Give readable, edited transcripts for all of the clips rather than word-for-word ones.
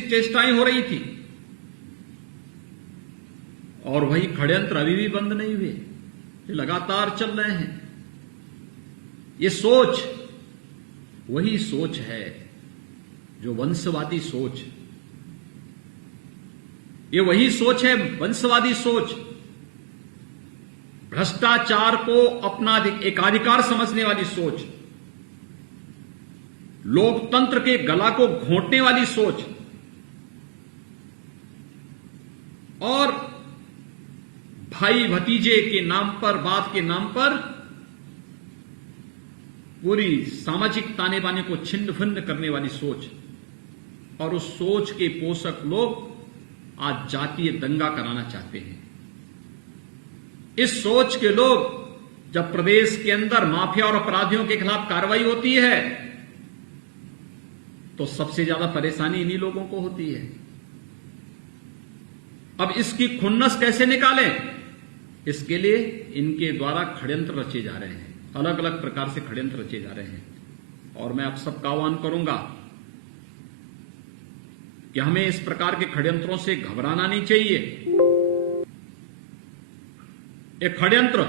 चेष्टाएं हो रही थी, और वही षड्यंत्र अभी भी बंद नहीं हुए, ये लगातार चल रहे हैं। ये सोच वही सोच है जो वंशवादी सोच, ये वही सोच है वंशवादी सोच, भ्रष्टाचार को अपना एकाधिकार समझने वाली सोच, लोकतंत्र के गला को घोंटने वाली सोच, और भाई भतीजे के नाम पर, बात के नाम पर पूरी सामाजिक ताने बाने को छिन्न भिन्न करने वाली सोच। और उस सोच के पोषक लोग आज जातीय दंगा कराना चाहते हैं। इस सोच के लोग जब प्रदेश के अंदर माफिया और अपराधियों के खिलाफ कार्रवाई होती है तो सबसे ज्यादा परेशानी इन्हीं लोगों को होती है। अब इसकी खुन्नस कैसे निकालें, इसके लिए इनके द्वारा षड्यंत्र रचे जा रहे हैं, अलग अलग प्रकार से षड्यंत्र रचे जा रहे हैं। और मैं आप सबका आह्वान करूंगा कि हमें इस प्रकार के षड्यंत्रों से घबराना नहीं चाहिए। एक षड्यंत्र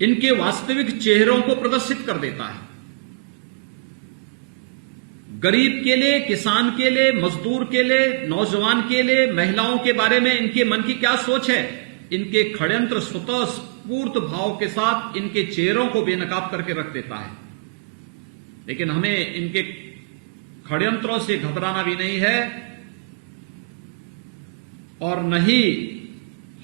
इनके वास्तविक चेहरों को प्रदर्शित कर देता है। गरीब के लिए, किसान के लिए, मजदूर के लिए, नौजवान के लिए, महिलाओं के बारे में इनके मन की क्या सोच है, इनके षड्यंत्र स्वतः स्फूर्त भाव के साथ इनके चेहरों को बेनकाब करके रख देता है। लेकिन हमें इनके षड्यंत्रों से घबराना भी नहीं है, और न ही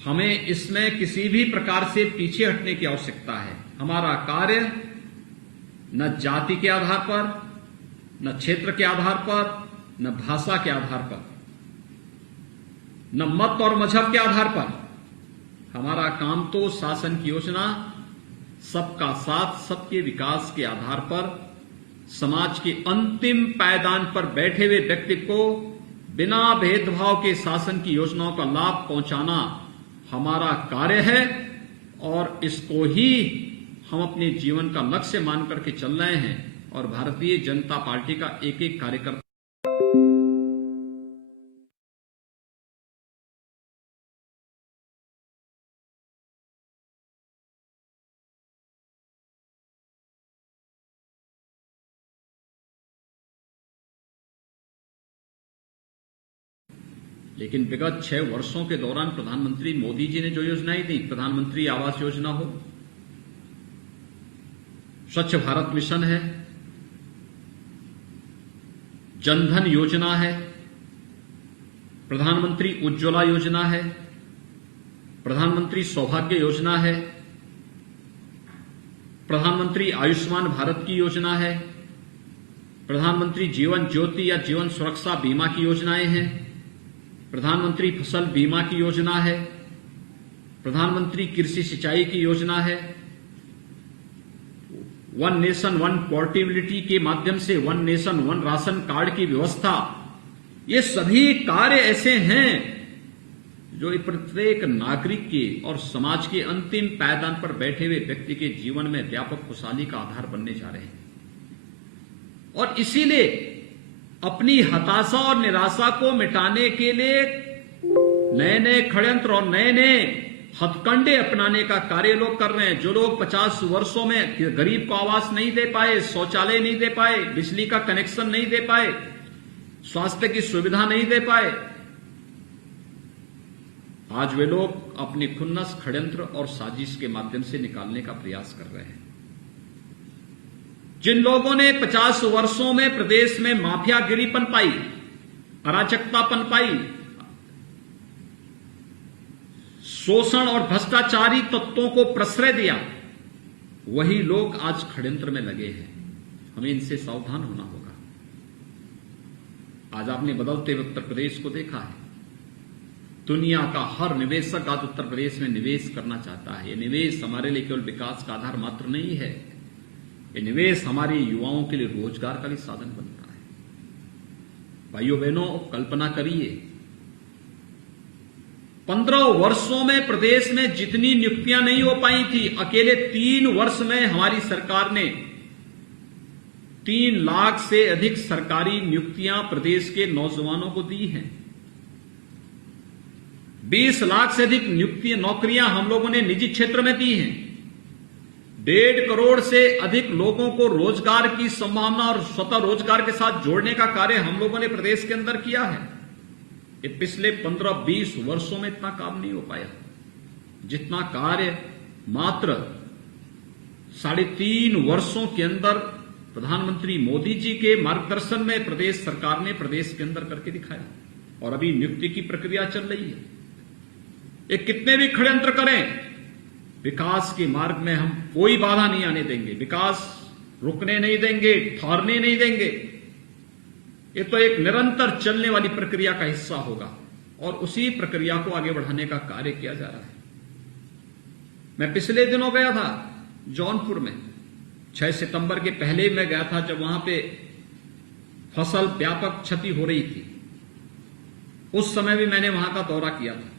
हमें इसमें किसी भी प्रकार से पीछे हटने की आवश्यकता है। हमारा कार्य न जाति के आधार पर, न क्षेत्र के आधार पर, न भाषा के आधार पर, न मत और मजहब के आधार पर, हमारा काम तो शासन की योजना सबका साथ, सबके विकास के आधार पर समाज के अंतिम पायदान पर बैठे हुए व्यक्ति को बिना भेदभाव के शासन की योजनाओं का लाभ पहुंचाना हमारा कार्य है। और इसको ही हम अपने जीवन का लक्ष्य मान करके चल रहे हैं। और भारतीय जनता पार्टी का एक एक कार्यकर्ता लेकिन विगत 6 वर्षों के दौरान प्रधानमंत्री मोदी जी ने जो योजनाएं दी, प्रधानमंत्री आवास योजना हो, स्वच्छ भारत मिशन है, जनधन योजना है, प्रधानमंत्री उज्ज्वला योजना है, प्रधानमंत्री सौभाग्य योजना है, प्रधानमंत्री आयुष्मान भारत की योजना है, प्रधानमंत्री जीवन ज्योति या जीवन सुरक्षा बीमा की योजनाएं हैं, प्रधानमंत्री फसल बीमा की योजना है, प्रधानमंत्री कृषि सिंचाई की योजना है, वन नेशन वन पोर्टेबिलिटी के माध्यम से one nation one ration card की व्यवस्था। ये सभी कार्य ऐसे हैं जो प्रत्येक नागरिक के और समाज के अंतिम पायदान पर बैठे हुए व्यक्ति के जीवन में व्यापक खुशहाली का आधार बनने जा रहे हैं। और इसीलिए अपनी हताशा और निराशा को मिटाने के लिए नए नए षड्यंत्र और नए नए हथकंडे अपनाने का कार्य लोग कर रहे हैं। जो लोग 50 वर्षों में गरीब को आवास नहीं दे पाए, शौचालय नहीं दे पाए, बिजली का कनेक्शन नहीं दे पाए, स्वास्थ्य की सुविधा नहीं दे पाए, आज वे लोग अपनी खुन्नस षड्यंत्र और साजिश के माध्यम से निकालने का प्रयास कर रहे हैं। जिन लोगों ने 50 वर्षों में प्रदेश में माफियागिरी पनपाई, अराजकता पनपाई, शोषण और भ्रष्टाचारी तत्वों को प्रश्रय दिया, वही लोग आज षड्यंत्र में लगे हैं। हमें इनसे सावधान होना होगा। आज आपने बदलते हुए उत्तर प्रदेश को देखा है। दुनिया का हर निवेशक आज उत्तर प्रदेश में निवेश करना चाहता है। ये निवेश हमारे लिए केवल विकास का आधार मात्र नहीं है, ये निवेश हमारे युवाओं के लिए रोजगार का भी साधन बनता है। भाइयों बहनों, कल्पना करिए 15 वर्षों में प्रदेश में जितनी नियुक्तियां नहीं हो पाई थी, अकेले 3 वर्ष में हमारी सरकार ने 3 लाख से अधिक सरकारी नियुक्तियां प्रदेश के नौजवानों को दी हैं। 20 लाख से अधिक नौकरियां हम लोगों ने निजी क्षेत्र में दी हैं। 1.5 करोड़ से अधिक लोगों को रोजगार की संभावना और स्वतः रोजगार के साथ जोड़ने का कार्य हम लोगों ने प्रदेश के अंदर किया है। ये पिछले 15-20 वर्षों में इतना काम नहीं हो पाया जितना कार्य मात्र 3.5 वर्षों के अंदर प्रधानमंत्री मोदी जी के मार्गदर्शन में प्रदेश सरकार ने प्रदेश के अंदर करके दिखाया। और अभी नियुक्ति की प्रक्रिया चल रही है। ये कितने भी षड्यंत्र करें, विकास के मार्ग में हम कोई बाधा नहीं आने देंगे, विकास रुकने नहीं देंगे, ठहरने नहीं देंगे। ये तो एक निरंतर चलने वाली प्रक्रिया का हिस्सा होगा और उसी प्रक्रिया को आगे बढ़ाने का कार्य किया जा रहा है। मैं पिछले दिनों गया था जौनपुर में, 6 सितंबर के पहले मैं गया था जब वहां पे फसल व्यापक क्षति हो रही थी। उस समय भी मैंने वहां का दौरा किया था।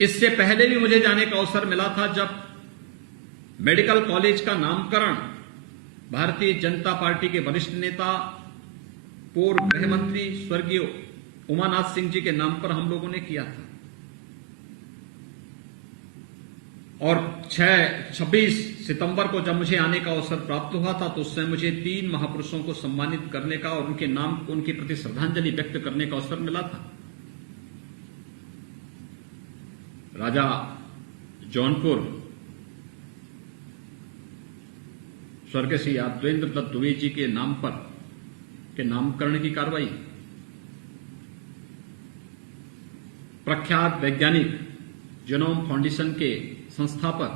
इससे पहले भी मुझे जाने का अवसर मिला था जब मेडिकल कॉलेज का नामकरण भारतीय जनता पार्टी के वरिष्ठ नेता पूर्व गृह मंत्री स्वर्गीय उमानाथ सिंह जी के नाम पर हम लोगों ने किया था। और 26 सितंबर को जब मुझे आने का अवसर प्राप्त हुआ था तो उस समय मुझे 3 महापुरुषों को सम्मानित करने का और उनके नाम उनके प्रति श्रद्धांजलि व्यक्त करने का अवसर मिला था। राजा जौनपुर स्वर्गीय श्री यादवेंद्र दत्त दुबे जी के नाम पर के नामकरण की कार्रवाई, प्रख्यात वैज्ञानिक जीनोम फाउंडेशन के संस्थापक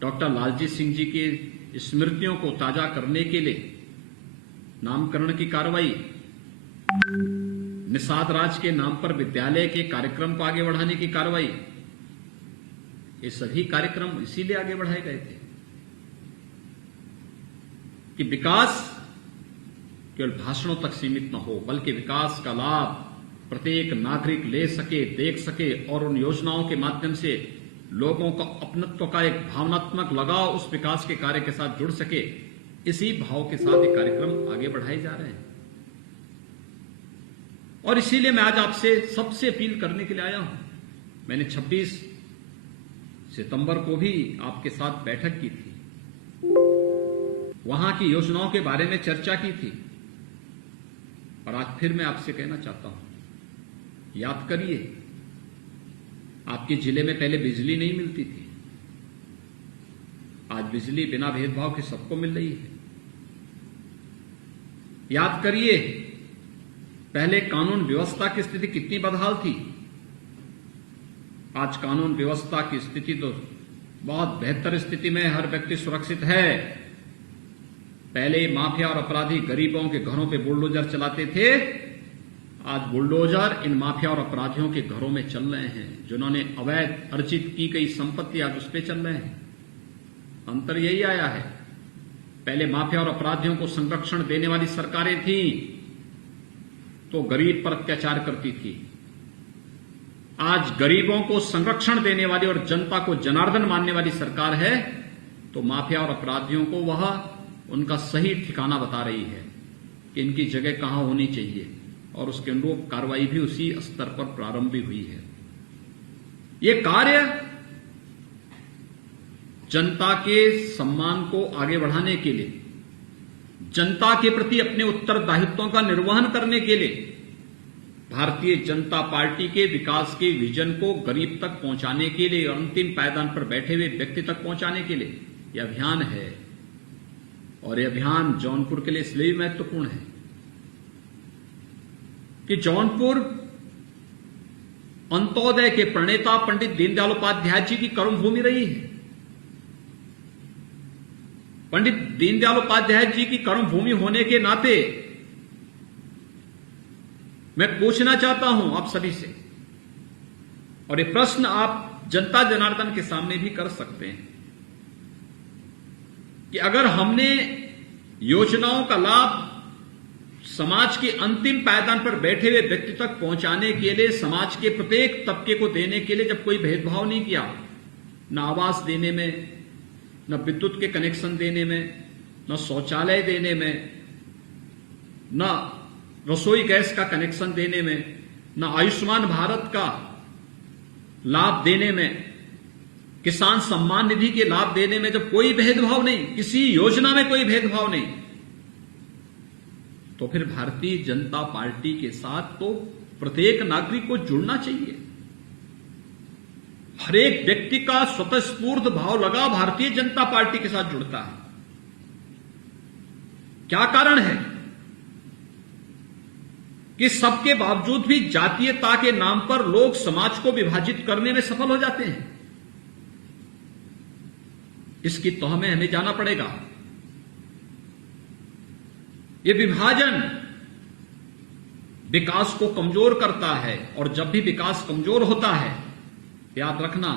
डॉक्टर लालजी सिंह जी की स्मृतियों को ताजा करने के लिए नामकरण की कार्रवाई, निषाद राज के नाम पर विद्यालय के कार्यक्रम को आगे बढ़ाने की कार्रवाई, ये सभी कार्यक्रम इसीलिए आगे बढ़ाए गए थे कि विकास केवल भाषणों तक सीमित न हो, बल्कि विकास का लाभ प्रत्येक नागरिक ले सके, देख सके और उन योजनाओं के माध्यम से लोगों का अपनत्व का एक भावनात्मक लगाव उस विकास के कार्य के साथ जुड़ सके। इसी भाव के साथ ये कार्यक्रम आगे बढ़ाए जा रहे हैं। और इसीलिए मैं आज आपसे सबसे अपील करने के लिए आया हूं। मैंने 26 सितंबर को भी आपके साथ बैठक की थी, वहां की योजनाओं के बारे में चर्चा की थी। और आज फिर मैं आपसे कहना चाहता हूं, याद करिए, आपके जिले में पहले बिजली नहीं मिलती थी, आज बिजली बिना भेदभाव के सबको मिल रही है। याद करिए, पहले कानून व्यवस्था की स्थिति कितनी बदहाल थी, आज कानून व्यवस्था की स्थिति तो बहुत बेहतर स्थिति में, हर व्यक्ति सुरक्षित है। पहले माफिया और अपराधी गरीबों के घरों पे बुलडोजर चलाते थे, आज बुलडोजर इन माफिया और अपराधियों के घरों में चल रहे हैं, जिन्होंने अवैध अर्जित की गई संपत्ति आज उस पर चल रहे हैं। अंतर यही आया है, पहले माफिया और अपराधियों को संरक्षण देने वाली सरकारें थीं तो गरीब पर अत्याचार करती थी। आज गरीबों को संरक्षण देने वाली और जनता को जनार्दन मानने वाली सरकार है तो माफिया और अपराधियों को वह उनका सही ठिकाना बता रही है कि इनकी जगह कहां होनी चाहिए, और उसके अनुरूप कार्रवाई भी उसी स्तर पर प्रारंभ भी हुई है। यह कार्य जनता के सम्मान को आगे बढ़ाने के लिए, जनता के प्रति अपने उत्तरदायित्वों का निर्वहन करने के लिए, भारतीय जनता पार्टी के विकास के विजन को गरीब तक पहुंचाने के लिए, अंतिम पायदान पर बैठे हुए व्यक्ति तक पहुंचाने के लिए यह अभियान है। और यह अभियान जौनपुर के लिए इसलिए महत्वपूर्ण है कि जौनपुर अंत्योदय के प्रणेता पंडित दीनदयाल उपाध्याय जी की कर्मभूमि रही है। पंडित दीनदयाल उपाध्याय जी की कर्मभूमि होने के नाते मैं पूछना चाहता हूं आप सभी से, और ये प्रश्न आप जनता जनार्दन के सामने भी कर सकते हैं, कि अगर हमने योजनाओं का लाभ समाज के अंतिम पायदान पर बैठे हुए व्यक्ति तक पहुंचाने के लिए, समाज के प्रत्येक तबके को देने के लिए जब कोई भेदभाव नहीं किया, न आवास देने में, न विद्युत के कनेक्शन देने में, न शौचालय देने में, न रसोई गैस का कनेक्शन देने में, न आयुष्मान भारत का लाभ देने में, किसान सम्मान निधि के लाभ देने में जब कोई भेदभाव नहीं, किसी योजना में कोई भेदभाव नहीं, तो फिर भारतीय जनता पार्टी के साथ तो प्रत्येक नागरिक को जुड़ना चाहिए। हर एक व्यक्ति का स्वतःस्फूर्त भाव लगा भारतीय जनता पार्टी के साथ जुड़ता है। क्या कारण है कि सबके बावजूद भी जातीयता के नाम पर लोग समाज को विभाजित करने में सफल हो जाते हैं? इसकी तह में हमें जाना पड़ेगा। यह विभाजन विकास को कमजोर करता है, और जब भी विकास कमजोर होता है, याद रखना,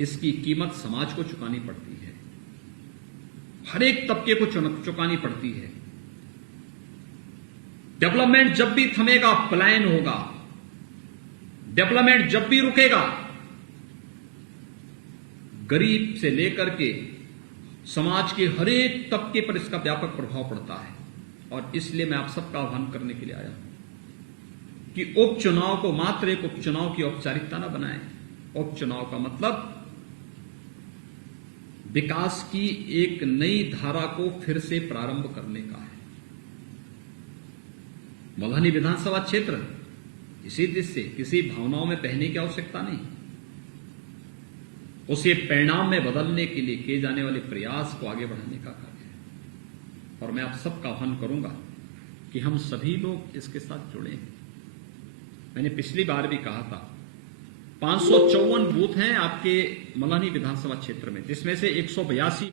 इसकी कीमत समाज को चुकानी पड़ती है, हर एक तबके को चुकानी पड़ती है। डेवलपमेंट जब भी थमेगा, पलायन होगा। डेवलपमेंट जब भी रुकेगा, गरीब से लेकर के समाज के हर एक तबके पर इसका व्यापक प्रभाव पड़ता है। और इसलिए मैं आप सबका आह्वान करने के लिए आया हूं कि उपचुनाव को मात्र एक उपचुनाव की औपचारिकता न बनाएं। उपचुनाव का मतलब विकास की एक नई धारा को फिर से प्रारंभ करने का है। मल्हानी विधानसभा क्षेत्र इसी दृष्टि से किसी भावनाओं में बहने की आवश्यकता नहीं, उसे परिणाम में बदलने के लिए किए जाने वाले प्रयास को आगे बढ़ाने का कार्य है। और मैं आप सबका आह्वान करूंगा कि हम सभी लोग इसके साथ जुड़े हैं। मैंने पिछली बार भी कहा था, 554 बूथ हैं आपके मल्हानी विधानसभा क्षेत्र में, जिसमें से 182